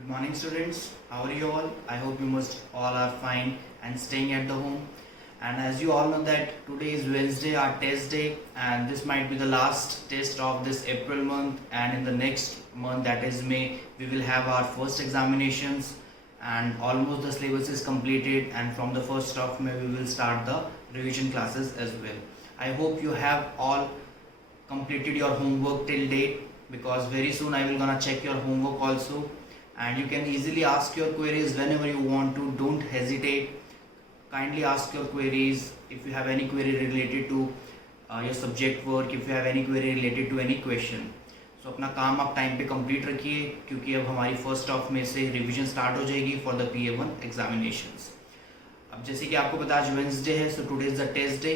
Good morning students, how are you all? I hope you must all are fine and staying at the home. And as you all know that today is Wednesday, our test day, and this might be the last test of this April month, and in the next month, that is May, we will have our first examinations, and almost the syllabus is completed, and from the 1st of May we will start the revision classes as well. I hope you have all completed your homework till date, because very soon I will gonna check your homework also, and you can easily ask your queries whenever you want to. Don't hesitate, kindly ask your queries. If you have any query related to your subject work, if you have any query related to any question, so अपना काम आप टाइम पे कंप्लीट रखिए, क्योंकि अब हमारी 1st of May से revision start हो जाएगी फॉर द PA1 एग्जामिनेशंस। अब जैसे कि आपको पता आज वेंसडे है, so today is the test day.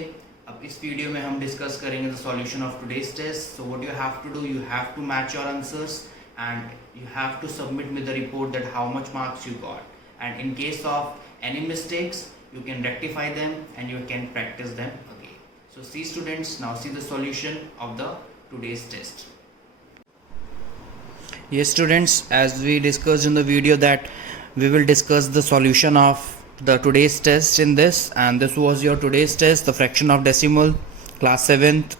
अब इस वीडियो में हम डिस्कस करेंगे the solution of today's test. So what you have to do, you have to match your answers and you have to submit me the report that how much marks you got, and in case of any mistakes you can rectify them and you can practice them again. So see students, now see the solution of the today's test. Yes students, as we discussed in the video that we will discuss the solution of the today's test in this, and this was your today's test, the fraction of decimal, class 7th,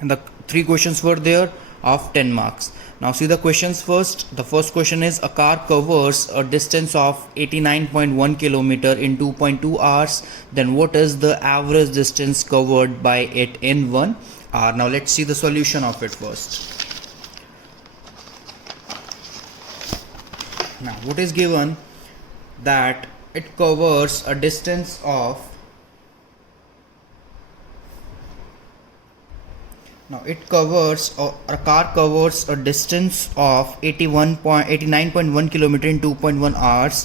and the 3 questions were there of 10 marks. Now see the questions first. The first question is, a car covers a distance of 89.1 kilometer in 2.2 hours. Then what is the average distance covered by it in 1 hour? Now let's see the solution of it first. Now what is given, that it covers a distance of, now it covers, a car covers a distance of 89.1 kilometer in 2.1 hours.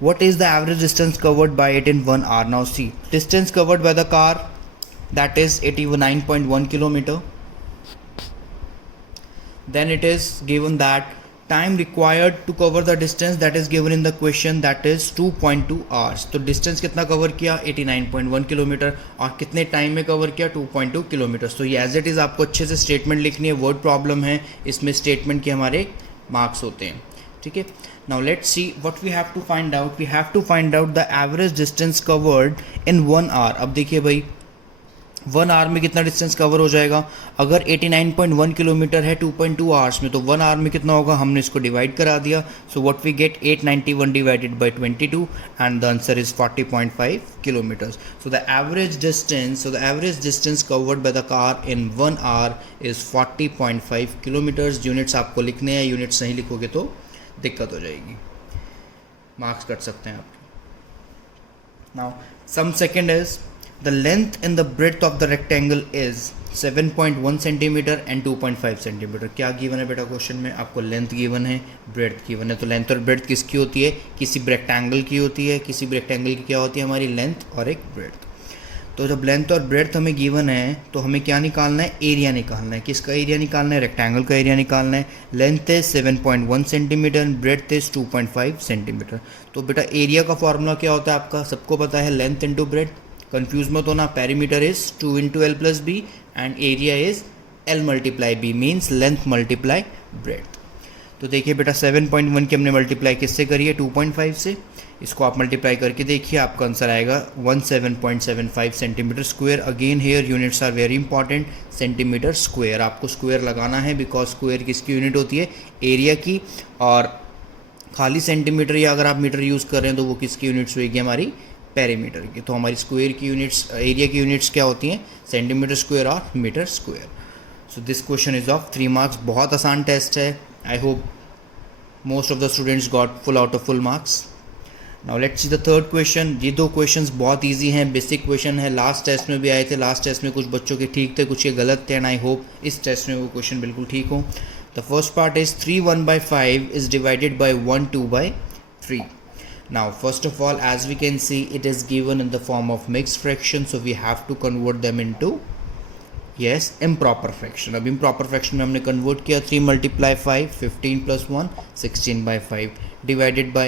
What is the average distance covered by it in 1 hour? Now see, distance covered by the car, that is 89.1 kilometer. Then it is given that time required to cover the distance, that is given in the question, that is 2.2 hours. तो डिस्टेंस कितना कवर किया, 89.1 किलोमीटर, और कितने टाइम में कवर किया, 2.2 किलोमीटर। तो ये as it is आपको अच्छे से स्टेटमेंट लिखनी है, वर्ड प्रॉब्लम है, इसमें स्टेटमेंट के हमारे मार्क्स होते हैं, ठीक है। Now let's see what we have to find out. We have to find out the average distance covered in 1 hour. अब देखिए भाई, 1 आवर में कितना डिस्टेंस कवर हो जाएगा। अगर 89.1 किलोमीटर है 2.2 आवर्स में, तो 1 आवर में कितना होगा, हमने इसको डिवाइड करा दिया। So what we get, 891 divided by 22, and the answer is 40.5 kilometers. So the average distance covered by the car in 1 hour is 40.5 kilometers. Units आपको लिखने हैं, यूनिट्स नहीं लिखोगे तो दिक्कत हो जाएगी, मार्क्स कट सकते हैं आपके। Now sum second is, the length and the breadth of the rectangle is 7.1 centimeter and 2.5 centimeter. क्या गिवन है बेटा क्वेश्चन में, आपको लेंथ गिवन है, ब्रेड्थ गिवन है। तो लेंथ और ब्रेड्थ किसकी होती है, किसी रेक्टेंगल की होती है। किसी रेक्टेंगल की क्या होती है, हमारी लेंथ और एक ब्रेड्थ। तो जब लेंथ और ब्रेड्थ हमें गिवन है, तो हमें क्या निकालना है, एरिया निकालना है। किसका एरिया निकालना है, रेक्टेंगल का एरिया निकालना है। लेंथ है 7.1 सेंटीमीटर, ब्रेड्थ है 2.5 सेंटीमीटर। तो बेटा एरिया का फॉर्मूला क्या होता है आपका, सबको पता है, लेंथ इंटू ब्रेड्थ। कंफ्यूज मत होना, perimeter is 2 into l plus b and area is l multiply b, means length multiply breadth. तो देखिए बेटा 7.1 की हमने मल्टीप्लाई किससे करी है, 2.5 से। इसको आप मल्टीप्लाई करके देखिए, आपका आंसर आएगा 17.75 centimeter square. Again here units are very important, centimeter square आपको स्क्वायर लगाना है, बिकॉज स्क्वायर किसकी यूनिट होती है, एरिया की। और खाली सेंटीमीटर या अगर आप मीटर यूज़ कर रहे हैं तो वो किसकी यूनिट्स होगी, हमारी पेरीमीटर की। तो हमारी स्क्वायर की यूनिट्स, एरिया की यूनिट्स क्या होती हैं, सेंटीमीटर स्क्वायर और meter square. So this question is of 3 marks. बहुत आसान टेस्ट है, I hope most of the students got full out of full marks. Now let's see the third question. ये 2 questions बहुत इजी हैं, basic question है, last test में भी आए थे। लास्ट टेस्ट में कुछ बच्चों के ठीक थे, कुछ के गलत थे, एंड आई होप इस टेस्ट में वो क्वेश्चन बिल्कुल ठीक हो। The first part is 3 1/5 is divided by 1 2/3. Now first of all, as we can see, it is given in the form of mixed fraction, so we have to convert them into, yes, improper fraction. अब improper fraction में हमने convert किया, 3 multiply 5, 15 plus 1, 16/5, divided by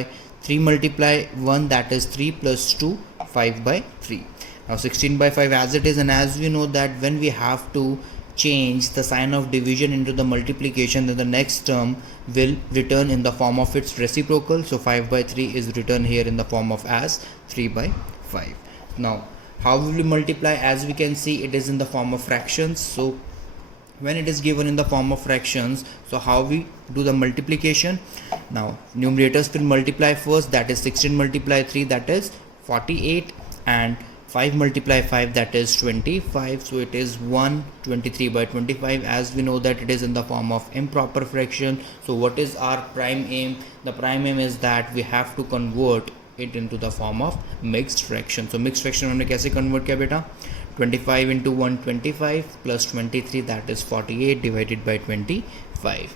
3 multiply 1, that is 3 plus 2, 5/3. Now 16/5 as it is, and as we know that when we have to change the sign of division into the multiplication, then the next term will return in the form of its reciprocal. So 5 by 3 is written here in the form of as 3 by 5. Now how will we multiply? As we can see, it is in the form of fractions. So when it is given in the form of fractions, so how we do the multiplication? Now numerators will multiply first, that is 16 multiply 3, that is 48, and 5 multiply 5, that is 25. So it is 123 by 25. As we know that it is in the form of improper fraction. So what is our prime aim? The prime aim is that we have to convert it into the form of mixed fraction. So mixed fraction हमने कैसे convert किया बेटा? 25 into 125 plus 23, that is 48 divided by 25.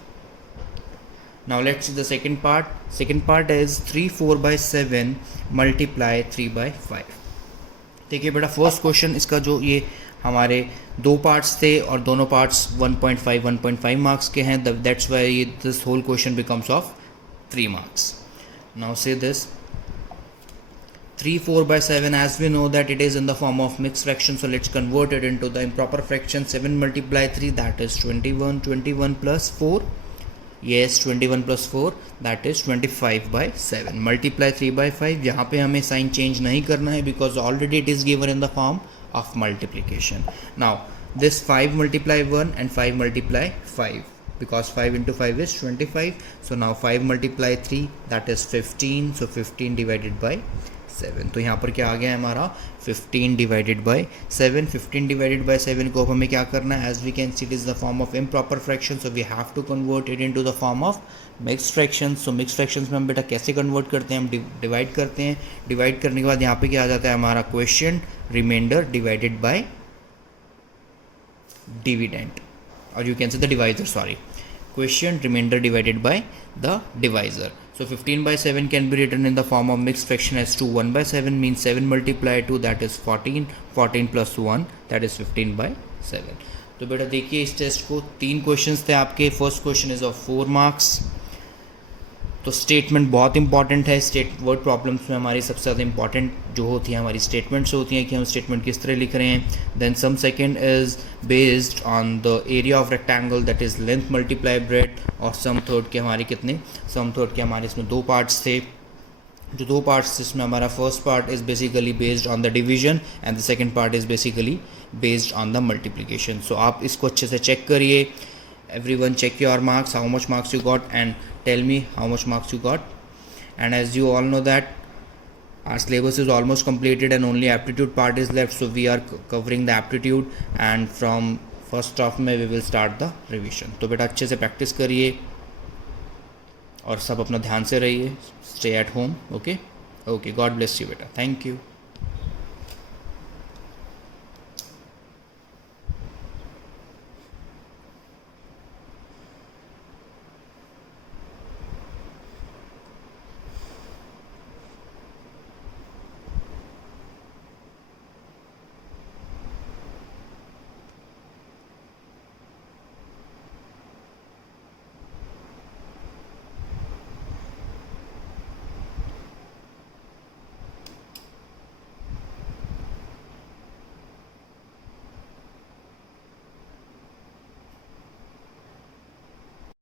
Now let's see the second part. Second part is 3 4 by 7 multiply 3 by 5. देखिए बेटा, first question इसका जो ये हमारे दो पार्ट्स थे और दोनों पार्ट्स 1.5 मार्क्स के हैं, that's why this whole question becomes of 3 marks. Now say this 3 4 by 7, as we know that it is in the form of mixed fraction, so let's convert it into the improper fraction. 7 multiply 3, that is 21. 21 plus 4, yes, 21 plus 4, that is 25 by 7. Multiply 3 by 5. यहाँ पे हमें sign change नहीं करना है because already it is given in the form of multiplication. Now this 5 multiply 1 and 5 multiply 5, because 5 into 5 is 25. So now 5 multiply 3, that is 15. So 15 divided by 7. तो यहाँ पर क्या आ गया है हमारा 15 डिवाइडेड बाई 7. 15 डिवाइडेड बाई 7 को अब हमें क्या करना है? As we can see it is the form of improper fraction, so we have to convert it into the form of mixed fraction. So mixed fractions में हम बेटा कैसे कन्वर्ट करते हैं? हम डिवाइड करते हैं. डिवाइड करने के बाद यहाँ पे क्या आ जाता है हमारा question reminder divided by dividend, और you can say the divisor, sorry, quotient remainder divided by the divisor. So 15 by 7 can be written in the form of mixed fraction as 2. 1 by 7 means 7 multiplied 2, that is 14. 14 plus 1, that is 15 by 7. तो बेटा देखिए इस टेस्ट को 3 क्वेश्चंस थे आपके. First question is of 4 मार्क्स. तो स्टेटमेंट बहुत इंपॉर्टेंट है. स्टेट वर्ड प्रॉब्लम्स में हमारी सबसे ज़्यादा इंपॉर्टेंट जो होती हैं हमारी स्टेटमेंट्स होती हैं कि हम स्टेटमेंट किस तरह लिख रहे हैं. Then sum second is based on the area of rectangle, that is length multiply breadth. और सम थर्ड के हमारे कितने? सम थर्ड के हमारे इसमें 2 पार्ट्स थे. जो 2 पार्ट्स जिसमें हमारा first part is basically based on the division and the second part is basically based on the multiplication. So आप इसको अच्छे से चेक करिए. Everyone check your marks, how much marks you got, and tell me how much marks you got. And as you all know that our syllabus is almost completed and only aptitude part is left, so we are covering the aptitude, and from first half में we will start the revision. तो बेटा अच्छे से प्रैक्टिस करिए और सब अपना ध्यान से रहिए. Stay at home. Okay, God bless you बेटा. Thank you.